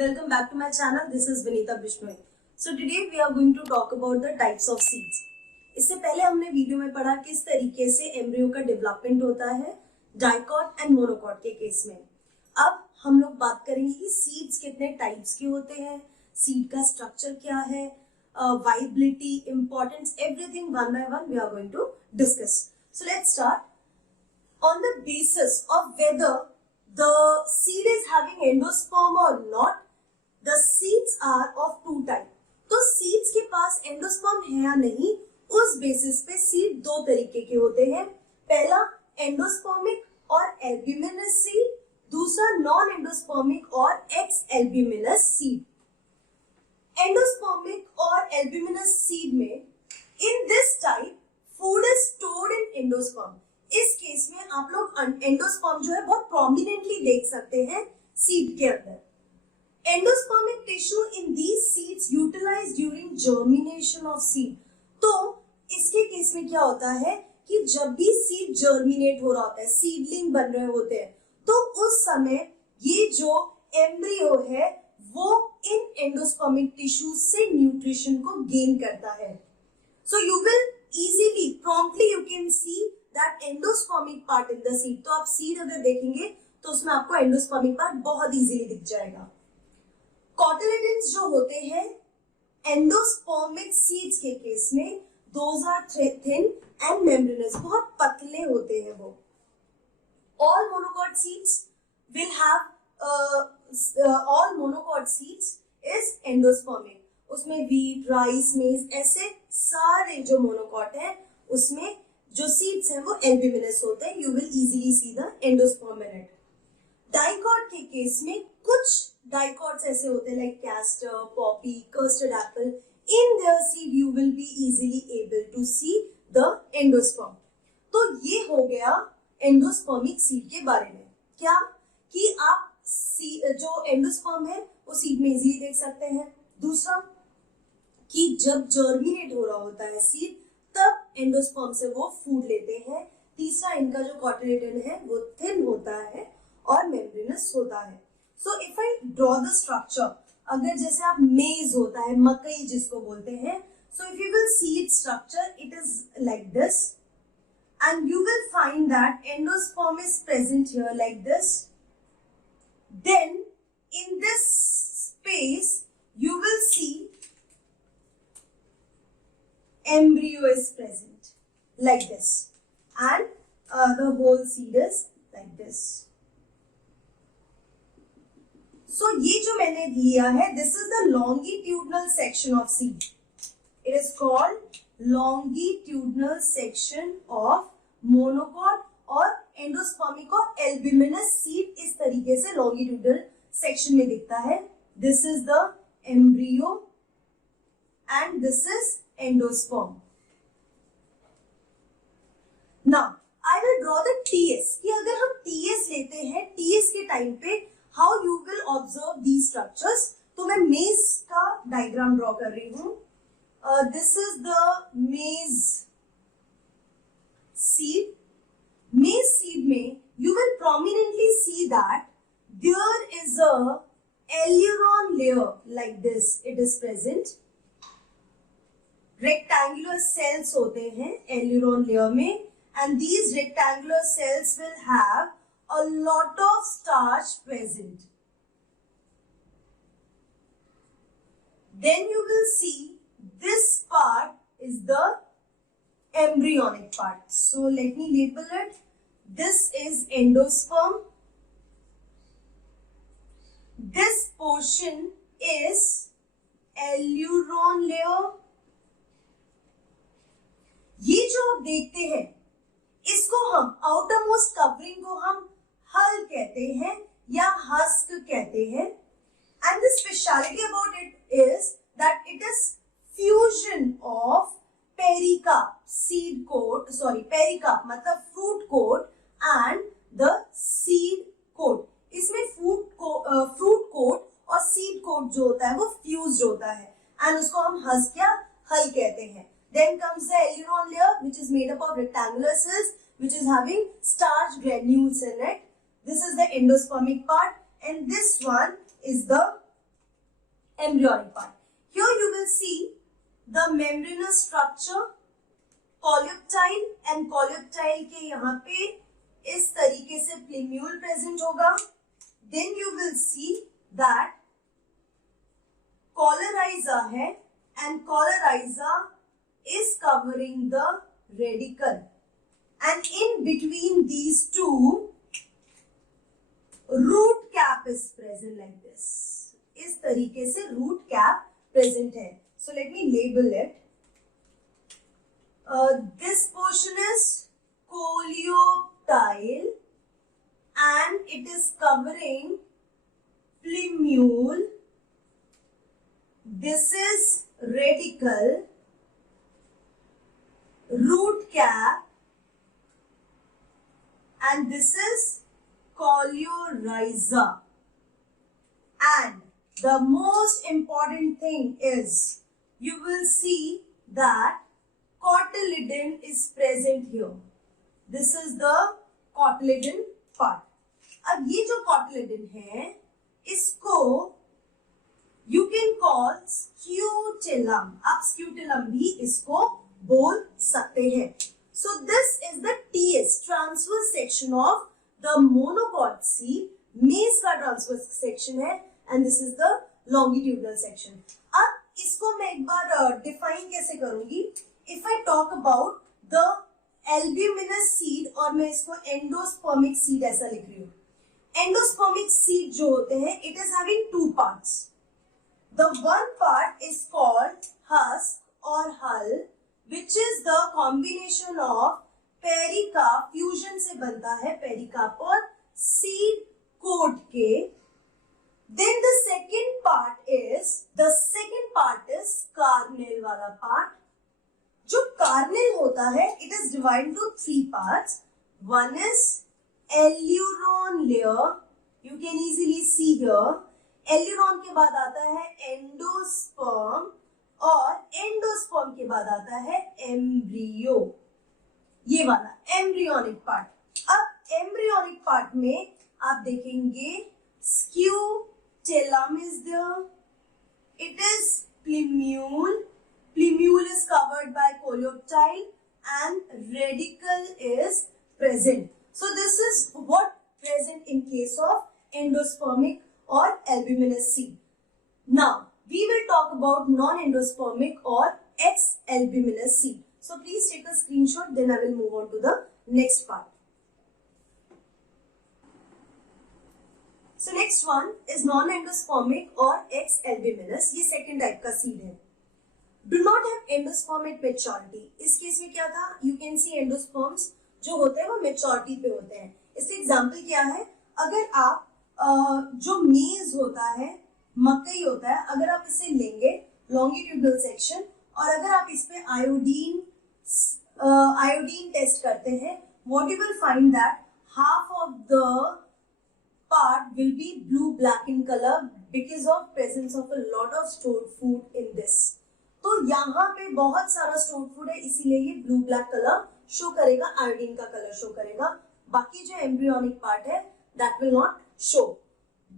Welcome back to my channel. This is Vinita Bishnoi. So today we are going to talk about the types of seeds. इससे पहले हमने video में पढ़ा किस तरीके से एम्ब्रियो का डेवलपमेंट होता है डाइकॉट एंड मोनोकॉट के केस में। अब हम लोग बात करेंगे कि सीड्स कितने टाइप्स के होते हैं, सीड का स्ट्रक्चर क्या है, viability, importance, everything one by one we are going to discuss. So let's start. On the basis of whether the seed is having endosperm or not, the seeds are of two type. तो seeds के पास endosperm है या नहीं, उस basis पे seed दो तरीके के होते हैं. पहला एंडोस्पर्मिक और एल्ब्यूमिनस सीड, दूसरा नॉन एंडोस्पर्मिक और एक्स एल्ब्यूमिनस सीड. एंडोस्पर्मिक और एल्ब्यूमिनस सीड में in this type food is stored in endosperm. इस केस में आप लोग एंडोस्पर्म जो है बहुत प्रोमिनेंटली देख सकते हैं सीड के अंदर. Endospermic tissue in these seeds utilized during germination of seed. तो इसके केस में क्या होता है कि जब भी सीड जर्मिनेट हो रहा होता है, सीडलिंग बन रहे होते हैं, तो उस समय ये जो एम्ब्रियो है वो इन एंडोस्पर्मिक टिश्यू से न्यूट्रिशन को गेन करता है. So you will easily promptly you can see that endospermic part in the seed. तो आप सीड अगर देखेंगे तो उसमें आपको एंडोस्पर्मिक पार्ट बहुत इजीली दिख जाएगा. कॉटिलेडन्स जो होते हैं एंडोस्पर्मिक सीड्स के केस में, those are thin and membranous, बहुत पतले होते हैं वो. All monocot seeds will have all monocot seeds is endospermic. उसमें व्हीट, राइस, मेज, ऐसे सारे जो मोनोकॉट है उसमें जो सीड्स हैं वो एल्ब्यूमिनस होते हैं. You will easily see the endosperm in it. Dicot के केस में कुछ डाइकॉट्स ऐसे होते हैं like castor, poppy, custard apple. In their seed you will be easily able to see the endosperm. तो ये हो गया एंडोस्पर्मिक सीड के बारे में. क्या कि आप जो एंडोस्पर्म है वो सीड में इजीली देख सकते हैं. दूसरा कि जब जर्मिनेट हो रहा होता है सीड तब एंडोस्पर्म से वो फूड लेते हैं. तीसरा इनका जो कॉटिलेडन है वो थिन होता है और मेम्ब्रेनस होता है. So if I draw the structure, अगर जैसे आप मेज होता है, मकई जिसको बोलते हैं, so if you will see it structure it is like this and you will find that endosperm is present here like this. Then in this space you will see embryo is present like this and the whole seed is like this. So ये जो मैंने लिया है, this is the longitudinal section of seed. It is called longitudinal section of monocot और endospermic और albuminous seed. इस तरीके से longitudinal section में दिखता है. This is the embryo and this is endosperm. Now I will draw the TS. कि अगर हम TS लेते हैं, TS के टाइम पे how you will observe these structures. तो मैं मेज का डायग्राम ड्रॉ कर रही हूं. This is the maize seed. Maize seed में you will prominently see that there is a aileron layer like this. It is present. Rectangular cells होते हैं aileron layer में and these rectangular cells will have a lot of starch present. Then you will see this part is the embryonic part. So let me label it. This is endosperm. This portion is aileron layer. ये जो आप देखते हैं इसको हम outer most covering को हम हल कहते हैं या हस्क कहते हैं. And the speciality about it is that it is fusion of pericarp seed coat, sorry pericarp मतलब fruit coat and the seed coat. इसमें फ्रूट कोट और सीड कोट जो होता है वो फ्यूज्ड होता है एंड उसको हम हस्क या हल कहते हैं. Then comes the aileron layer which is made up of rectangular cells which is having starch granules in it. This is the endospermic part and this one is the embryonic part. Here you will see the membranous structure, coleoptile and coleoptile के यहाँ पे इस तरीके से plumule present होगा. Then you will see that coleorhiza है and coleorhiza is covering the radicle and in between these two root cap is present like this. इस तरीके से रूट कैप प्रेजेंट है. So let me label it. This portion is coleoptile and it is covering plumule. This is radical, root cap, and this is coleorhiza. And the most important thing is you will see that cotyledon is present here. This is the cotyledon part. अब ये जो cotyledon है इसको you can call scutellum. आप scutellum भी इसको बोल सकते हैं. So this is the TS, transverse section of the monocot seed. Maize का transverse section है and this is the longitudinal section. अब इसको मैं एक बार define कैसे करूंगी. If I talk about the albuminous seed और मैं इसको endospermic seed ऐसा लिख रही हूँ. Endospermic seed जो होते हैं it is having two parts. The one part is called husk or hull which is the combination of pericarp, fusion से बनता है pericarp और seed coat के. Then the second part is carnel वाला part. जो कार्नेल होता है it is divide two three parts. One is aleurone layer, you can easily see here. Aleurone के बाद आता है एंडोस्पर्म और एंडोस्पर्म के बाद आता है एम्ब्रियो. ये वाला एम्ब्रियोनिक पार्ट. अब एम्ब्रियोनिक पार्ट में आप देखेंगे scutellum is there, it is plumule. Plumule is covered by coleoptile and radical is present. So this is what present in case of endospermic or albuminous seed. Now we will talk about non-endospermic or ex-albuminous seed. So please take a screenshot, then I will move on to the next part. So next one is non-endospermic or ex-albuminous. ये second type का seed है. Do not have endosperm at maturity. इस case में क्या था, you can see endosperms जो होते हैं वो maturity पे होते हैं. इसका एग्जाम्पल क्या है, अगर आप जो मेज होता है, मकई होता है, अगर आप इसे लेंगे longitudinal section और अगर आप इस पे आयोडीन टेस्ट करते हैं, what you will find that half of the part will be blue black in color because of presence of a lot of stored food in this. तो यहाँ पे बहुत सारा स्टोर्ड फूड है इसीलिए ये ब्लू ब्लैक कलर शो करेगा, iodine का कलर शो करेगा. बाकी जो एम्ब्रियोनिक पार्ट है that will not show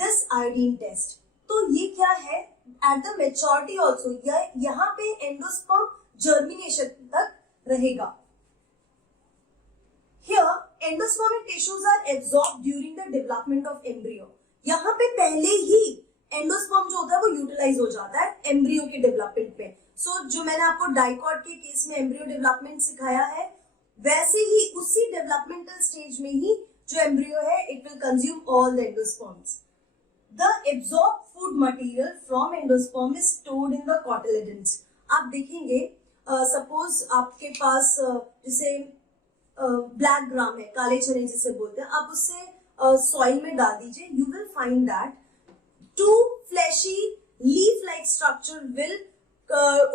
this iodine test. तो ये क्या है, एट द मैच्योरिटी आल्सो यहाँ पे एंडोस्पर्म जर्मिनेशन तक रहेगा. Here endospermic tissues are absorbed during the development of embryo. यहाँ पे पहले ही एंडोस्पर्म जो होता है वो यूटिलाइज हो जाता है एम्ब्रियो के डेवलपमेंट पे. जो मैंने आपको डाइकॉट के केस में एम्ब्रियो डेवलपमेंट सिखाया है, वैसे ही उसी डेवलपमेंटल स्टेज में ही जो एम्ब्रियो है it will consume all the endosperms. The absorb food material from endosperm is stored in the cotyledons. आप देखेंगे सपोज आपके पास जैसे ब्लैक ग्राम है, काले चने जिसे बोलते हैं, आप उससे सॉइल में डाल दीजिए, you will find that two fleshy leaf-like structure will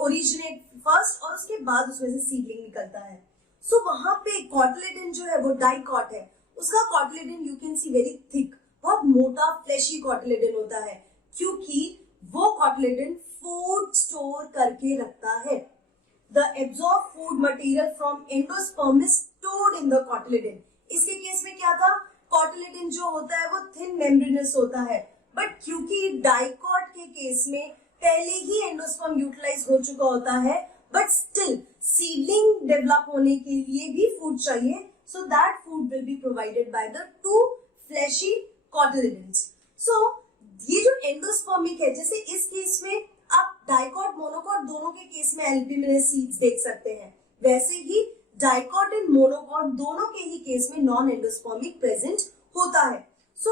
originate first और उसके बाद उसमें से seedling निकलता है. So वहां पे cotyledon जो है वो dicot है, उसका cotyledon you can see very thick, बहुत मोटा fleshy cotyledon होता है क्योंकि वो cotyledon food store करके रखता है. The absorbed food material from endosperm is stored in the cotyledon. इसके केस में क्या था, cotyledon जो होता है वो thin membranous होता है, बट क्योंकि डाइकॉट के केस में पहले ही एंडोस्पर्म यूटिलाइज हो चुका होता है, बट स्टिल सीडलिंग डेवलप होने के लिए भी फूड चाहिए, so that food will be provided by the two fleshy cotyledons. So ये जो एंडोस्पर्मिक है, जैसे इस केस में आप डाइकॉट मोनोकॉट दोनों के केस में एल्ब्यूमिनस सीड्स देख सकते हैं, वैसे ही डाइकॉट एंड मोनोकॉट दोनों के ही केस में नॉन एंडोस्पर्मिक प्रेजेंट होता है. सो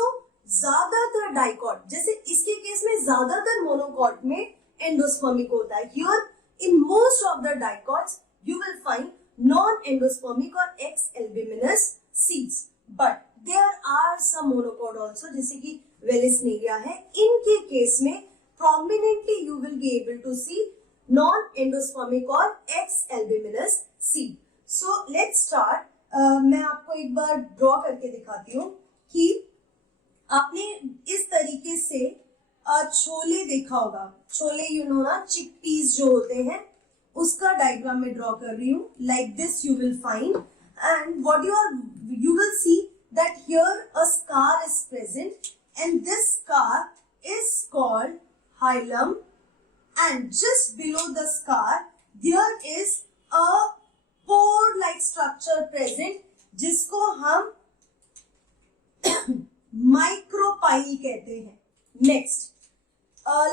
ज्यादातर डाइकॉट, जैसे इसके केस में ज्यादातर मोनोकॉट में एंडोस्पर्मिक होता है. Here in most of the dicots you will find non-endospermic or X-albuminous seeds, but there are some monocot also, जैसे कि Wellisneria है, इनके केस में prominently you will be able to see non-endospermic or X-albuminous seed. So let's start. मैं आपको एक बार draw करके दिखाती हूँ कि आपने इस तरीके से छोले देखा होगा. छोले यू नो ना, चिकपीस जो होते हैं, उसका डायग्राम में ड्रॉ कर रही हूँ. Like this you will find, and what you will see that here a scar is present, and this scar is called hilum, and just below the scar there is a pore like structure present, जिसको हम micropyle कहते हैं. Next,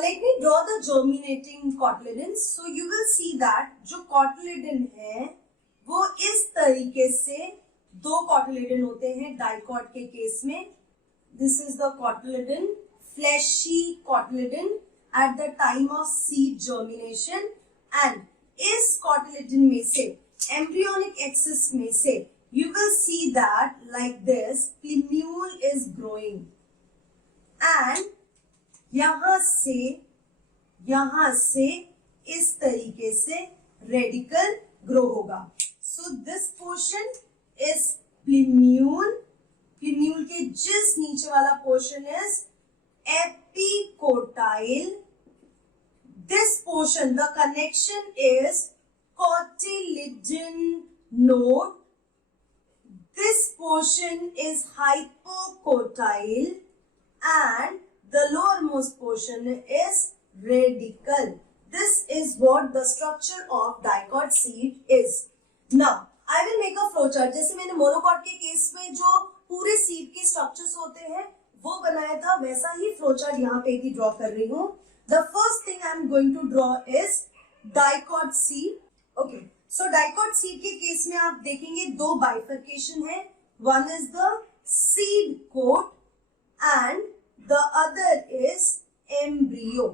let me draw the germinating cotyledons. So you will see that जो cotyledon है वो इस तरीके से दो cotyledon होते हैं डाइकॉट के केस में. This is the cotyledon, fleshy cotyledon at the time of seed germination, and इस cotyledon में से embryonic axis में से you will see that like this plumule is growing, and यहां से इस तरीके से रेडिकल ग्रो होगा. So this portion is plumule. Plumule के जिस नीचे वाला portion is epicotyl. This portion, the connection is cotyledon node. This portion is hypocotyl, and the lowermost portion is radical. This is what the structure of dicot seed is. Now I will make a flowchart. जैसे मैंने monocot के case में जो पूरे seed के structures होते हैं वो बनाया था, वैसा ही फ्लोचार्ट यहाँ पे भी ड्रॉ कर रही हूँ. The first thing I am going to draw is dicot seed. Okay, so dicot seed के केस में आप देखेंगे दो bifurcation है. One is the seed coat and the other is embryo.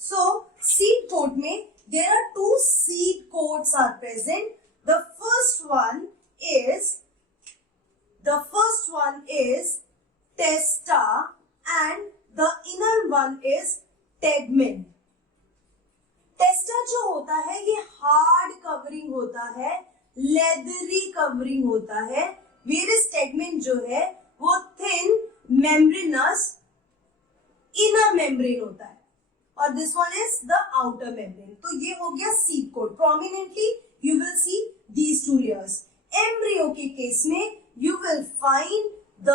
So seed coat में there are two seed coats are present. The first one is testa, and the inner one is tegmen. टेस्टा जो होता है ये hard covering होता है, leathery covering होता है. Various tegmen जो है वो थिन मेम्ब्रेनस इनर मेम्ब्रेन होता है, और this one is the outer membrane. तो ये हो गया seed coat. Prominently you will see these two layers. Embryo के केस में you will find the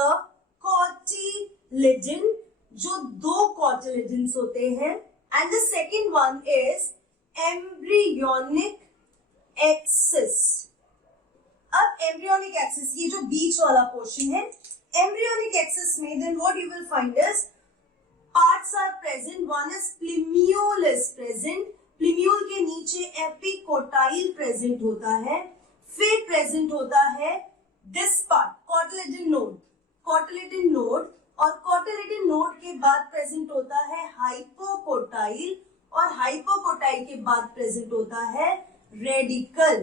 cotyledon, जो दो कोटिलिडन्स होते हैं, and the second one is embryonic axis. अब एम्ब्रियोनिक एक्सिस, ये जो बीच वाला पोर्शन है, embryonic axis में then what you will find is parts are present. One is plumule is present. Plumule के नीचे epicotyle present होता है. फिर present होता है this part cotyledon node. Cotyledon node और cotyledon node के बाद present होता है hypocotyle, और hypocotyle के बाद present होता है radical.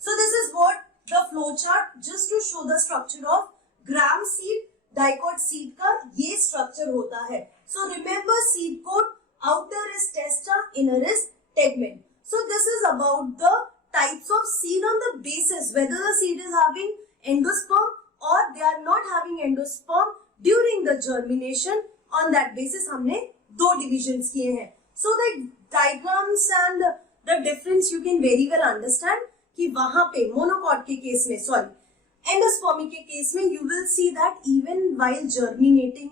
So this is what the flow chart, just to show the structure of gram seed, dicot seed का ये स्ट्रक्चर होता है. So remember seed coat, outer is testa, inner is tegmen. So this is about the types of seed on the basis whether the seed is having endosperm or they are not having endosperm during the germination. On that basis हमने दो divisions किए हैं. So the diagrams and the difference you can very well understand कि वहां पे monocot के case में, sorry endospermic के केस में, you will see that even while germinating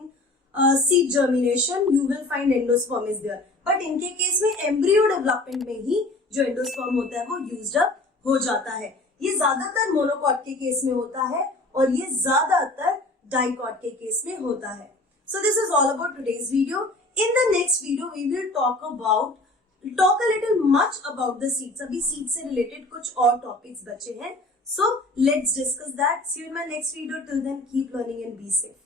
seed germination, you will find endosperm is there. But इनके case में embryo development में ही जो endosperm होता है वो used up हो जाता है. ये ज्यादातर मोनोकॉट के केस में होता है और ये ज्यादातर डाइकॉट के केस में होता है. So this is all about today's video. In the next video we will talk a little much about the seeds. अभी seeds से related कुछ और topics बचे हैं. So let's discuss that. See you in my next video. Till then, keep learning and be safe.